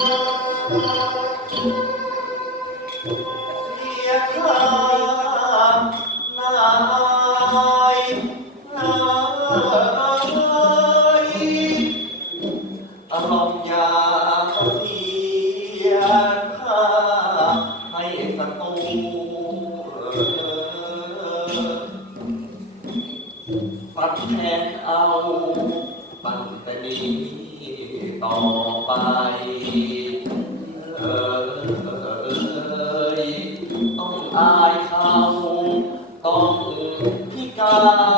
ปัดแทนเอาตั้งแต่นี้ต่อไป พิ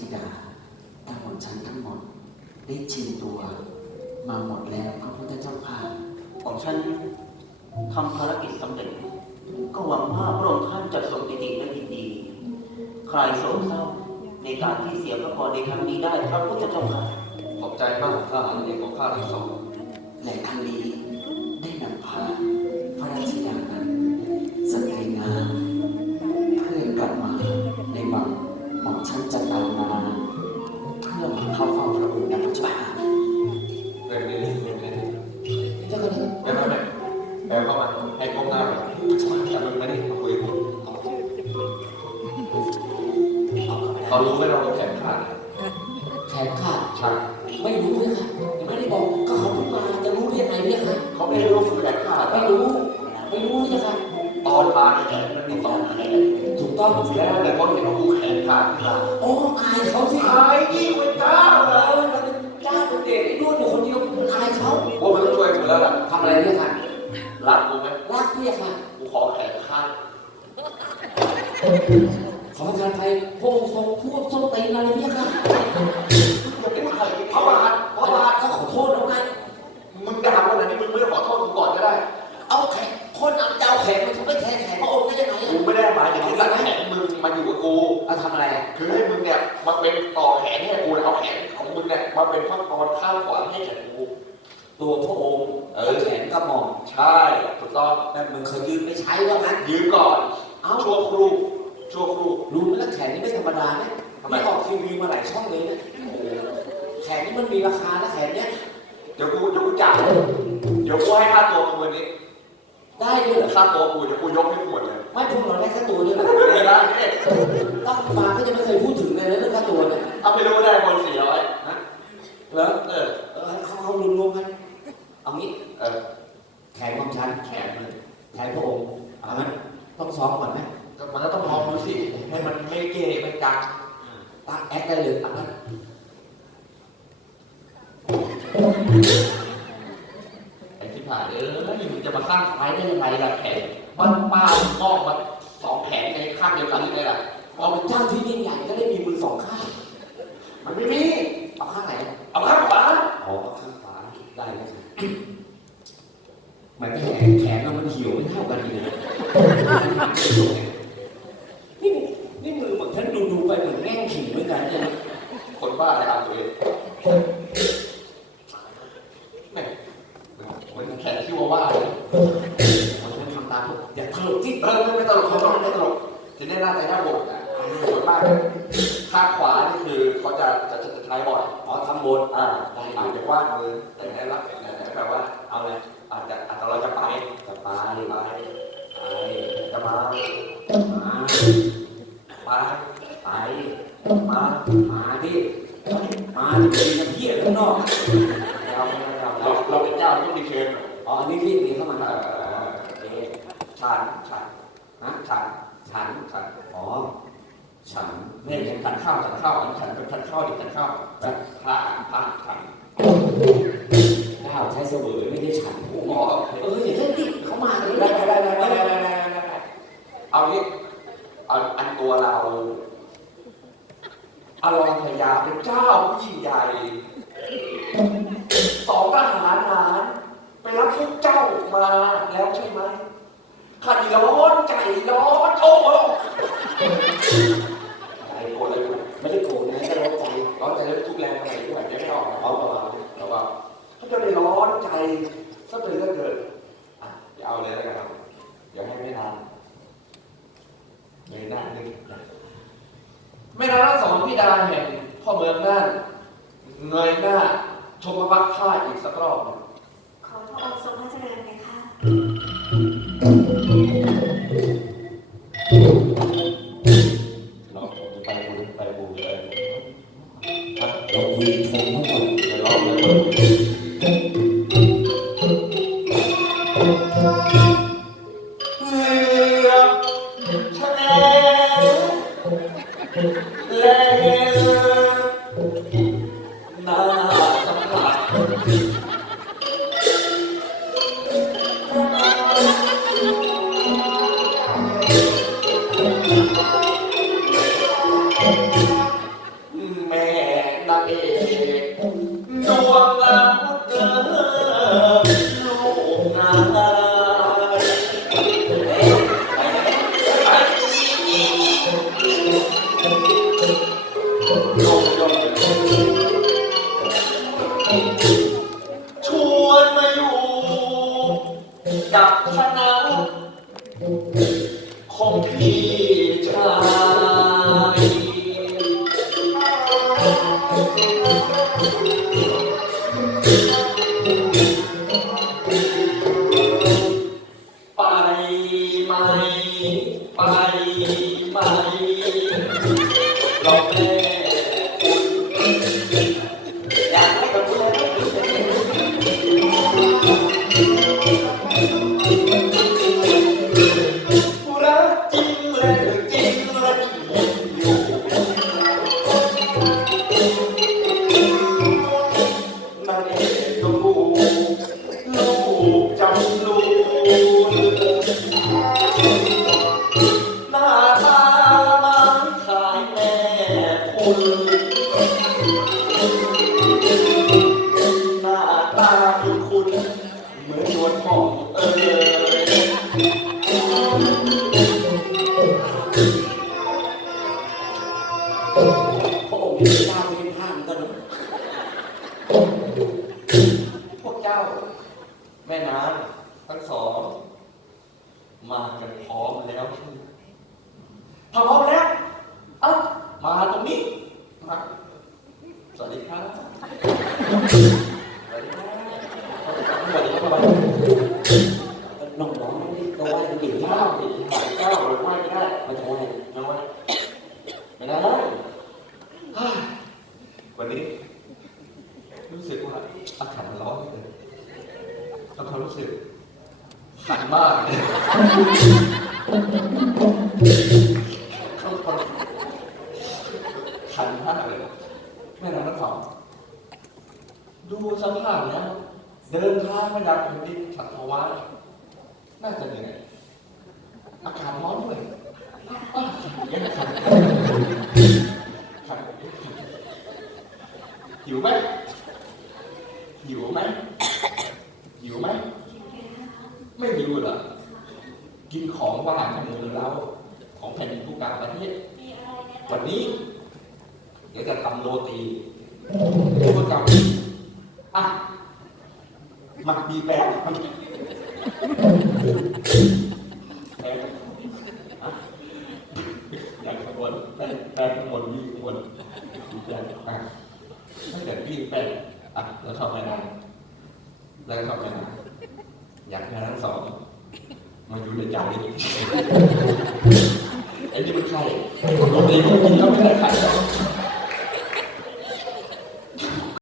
ธิดาทั้งหมดชั้นทั้งหมด ได้ชิงตัว มาหมดแล้วพระพุทธเจ้าค่ะของฉันทำภารกิจสำเร็จ ก็หวังว่าพระองค์ท่านจะทรงปิติและยินดี ใครโศกเศร้าในการที่เสียพระพรในครั้งนี้ได้พระพุทธเจ้าค่ะขอบใจมากข้าหารเอกของข้าทั้งสองและครั้งนี้ เขารู้ไหมเราแขนขาดแขนขาดใช่ไม่รู้เลยค่ะยังไม่ได้บอกก็เขาเพิ่งมาจะรู้ได้ยังไงเนี่ยค่ะเขาไม่ได้รู้สึกแขนขาดไม่รู้ไม่รู้เลยค่ะตอนมาเนี่ยแขนมันมีสองแขนถูกต้องแล้วแต่เขาเห็นว่ากูแขนขาดขึ้นมาโอ้อายเขาสิอายยิ่งเป็นเจ้าเอเลยอเราเป็นเจ้าเป็นเด็กไอ้ด้วนอยู่คนเดียวมันอายเขาพวกมึงต้องช่วยกูแล้วล่ะทำอะไรเนี่ยค่ะรักกูไหมรักเนี่ยค่ะกูขอแขนข้าง ขอประทานไทยพวกทรงพวกทรงตีนอะไรเนี่ยค่ะอย่าพูดอะไรพระบาทพระบาทเขาขอโทษแล้วไงมึงด่าวันไหนนี่มึงไม่ต้องขอโทษกูก่อนก็ได้ เอาแขนคนเอาจะเอาแขนมันจะไม่แทนแขนพระองค์ได้ยังไงกูอะไม่ได้หมายถึงที่ตัดแขนมึงมาอยู่กับกูเอาทำอะไรอะคือให้มึงเนี่ยมาเป็นต่อแขนให้กูแล้วเอาแขนของมึงเนี่ยมาเป็นข้างตอนข้างขวาให้แขนกูตัวพระองค์เออแขนกระหม่อมใช่ถูกต้องแต่มึงเคยยืมไม่ใช้แล้วงั้นยืมก่อนเอาชั่วครู่ ชั่วครู่รู้ไหมแล้วแขนนี่ไม่ธรรมดานะทำไมนี่ออกทีวีมาหลายช่องเลยนะโอ้โหแขนนี่มันมีราคานะแขนเนี้ยเดี๋ยวกูเดี๋ยวกูจ่ายเดี๋ยวกูให้ค่าตัวมึงวันนี้ได้ด้วยเหรอค่าตัวกูเดี๋ยวกูยกให้มึงหมดเลยไม่พวกเราได้ค่าตัวด้วยเหรอไม่ได้เนี่ยตั้งมาก็ยังไม่เคยพูด ได้เลยเอางั้นไอ้ที่ผ่านเออมึงจะมาสร้างไฟได้ยังไงล่ะแขนบ้านป้างอกมาสองแขนในข้างเดียวกันเลยล่ะเอาเป็นเจ้าที่ยิ่งใหญ่ก็ได้มีมือสองข้าง มันไม่มีเอาข้างไหน เอาข้างขวาอ๋อข้างขวาได้เลยค่ะมันแขนแขนเรามันเหี่ยวไม่เท่ากันเลยนะนี่นี่มือเหมือนท่านดูดูๆไปเหมือนแง่งขี่เหมือนกันเนี่ย คนบ้าอะไรอ่านตัวเองแม่งเหมือนแขนที่ว่าว่าเลย มันจะทำตามอย่าถลกที่เออไม่ตลกไม่ตลกไม่ตลกทีนี้หน้าใจหน้าโบกอะสวนมากข้างขวานี่คือเขาจะจะจะใช้บ่อยอ๋อทำบนอ่าอาจจะว่างมือแต่ไหนรับแต่แบบว่าเอาเลยอาจจะอาจจะเราจะไปจะไปไปไปจะมามาไปไปมามาดิมาดิไปกับพี่ข้างนอกเราเราเราเป็นเจ้าต้องมีเชิญอ๋ออันนี้เรียกเรียกเข้ามา เออ ฉันฉันนะฉันฉันฉันอ๋อฉันนี่ยฉันข้าวฉันข้าวอันนี้ฉันเป็นฉันข้าวดิฉันข้าวแบบพระพระฉัน ข้าวใช้เสวยไม่ได้ฉัน หมอ เอออย่าเล่นดิเขามากัน ได้ แล้ว ได้ได้ได้ได้ได้ได้ได้เอางี้เอาอันตัวเราอารมณ์พยาเป็นเจ้าผู้ยิ่งใหญ่สองทหารหารไปรับพวกเจ้ามาแล้วใช่ไหม ขันร้อนใจร้อนโอ้โหใจโกรธเลยไม่ได้โกรธนะแค่ร้อนใจร้อนใจแล้วทุกแรงทำไมด้วยไม่ออกเอาเปล่าแล้วก็เขาจะเลยร้อนใจก็เลยเลิกเกินอะอย่าเอาเลยแล้วกันครับเดี๋ยวให้ไม่นานเงยหน้าหนึ่งแม่นางทั้งสองพิดาแห่งพ่อเมืองน่านเงยหน้าชมพระพักตร์ข้าอีกสักรอบหนึ่ง เราไปบุญไปบุญเลยเราคุยชมทั้งหมดไปร้องเลย ช มาตรงนี้มาสวัสดีครับสวัสดีครับสวัสดีครับน้องไม่ได้ก็ไหว้กันข้ามาวกดีหมายข้าวหรือไม่ได้ไม่ไหว้ไม่ไหวไม่ได้วันนี้ รู้สึกว่าอากาศร้อนเลยทำความรู้สึกขันมากเลยเข้าคน ขันมากเลยแม่น้ำทั้งสองดูสภาพแล้วเดินทางมาจากแผ่นดินสัตวะน่าจะเหนื่อยอากาศร้อนด้วยอ้าวยังขันขันหิวไหมหิวไหมหิวไหมไม่หิวเหรอกินของหวานของเมืองเราของแผ่นดินผู้กลางประเทศวันนี้ เดี๋ยวจะทำโรตีพวกเจ้าอะมักมีแป้งแป้งอะอยากขบวนแป้งแป้งข้างบนวิ่งข้างบนมีแป้งอะถ้าเกิดวิ่งแป้งอะแล้วชอบแม่นางแล้วก็ชอบแม่นางอยากแม่ทั้งสองมาอยู่ในใจไอ้นี่มันใครโรตีมันกินแล้วไม่ได้ไข่